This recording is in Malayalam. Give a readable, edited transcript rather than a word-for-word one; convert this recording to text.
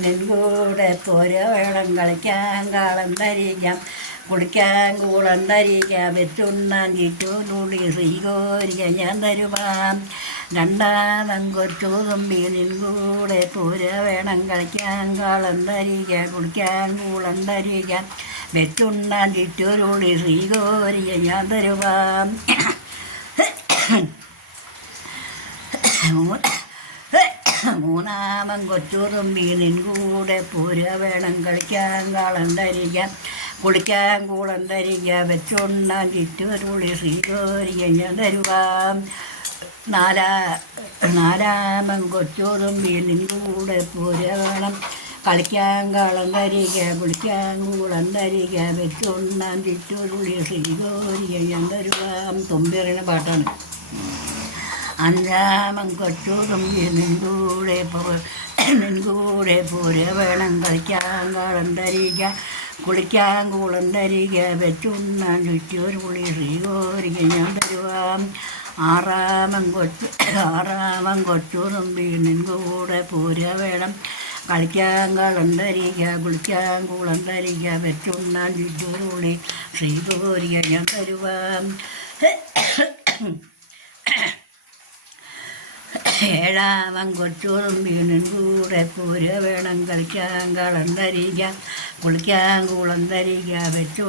മീനിൻ കൂടെ പോര വേണം കളിക്കാൻ കാളം ധരിക്കാം കുളിക്കാൻ കൂളം ധരിക്കാം വെച്ചുണ്ണാൻ ചുറ്റൂലൂടി ശ്രീകോരിക ഞാൻ തരുവാം രണ്ടാമൻ കൊച്ചുതും മീനിൻ കൂടെ പോര വേണം കളിക്കാൻ കാളം ധരിക്കാം കുളിക്കാൻ കൂളം ധരിക്കാം വെച്ചുണ്ണാൻ ചുറ്റൂലൂടി ശ്രീകോരിക ഞാൻ തരുവാം മൂന്നാമൻ കൊച്ചുറുമ്പീനിൻ കൂടെ പോര വേണം കളിക്കാൻ കാളം ധരിക്കാം കുളിക്കാൻ കൂളം ധരിക്കാം വെച്ചുണ്ണാൻ ചുറ്റുരുളി ശ്രീകോരിക ഞാൻ തരുവാം നാലാമൻ കൊച്ചുറുമ്പീനിൻ കൂടെ പോര വേണം കളിക്കാൻ കാളം ധരിക്കാം കുളിക്കാൻ കൂളം ധരിക്കാം വെച്ചുണ്ണാൻ ചുറ്റുരുളി ശ്രീകോരിക ഞാൻ തരുവാം തുമ്പിറിന പാട്ടാണ്. അഞ്ചാമൻ കൊച്ചുതും നിൻകൂടെ പോര വേണം കളിക്കാൻ കാളം ധരിക്കുക കുളിക്കാൻ കൂളം ധരിക്കുക വെച്ചുണ്ണാൻ ചുറ്റൊരു പുളി ശ്രീകോരിക ഞാൻ തരുവാം ആറാമൻ കൊച്ചുതും നിൻകൂടെ പോര വേണം കളിക്കാൻ കാളം ധരിക്കുക കുളിക്കാൻ കൂളം ധരിക്കുക വെച്ചുണ്ണാൻ ചുറ്റൊരു പുളി ശ്രീകോരിക ഞാൻ തരുവാം ഏഴാമൻ കൊച്ചുറുമ്പീനിൻ കൂടെ പോര വേണം കളിക്കാൻ കാളം ധരിക്കാം കുളിക്കാൻ കൂളം ധരിക്കുക വെച്ചു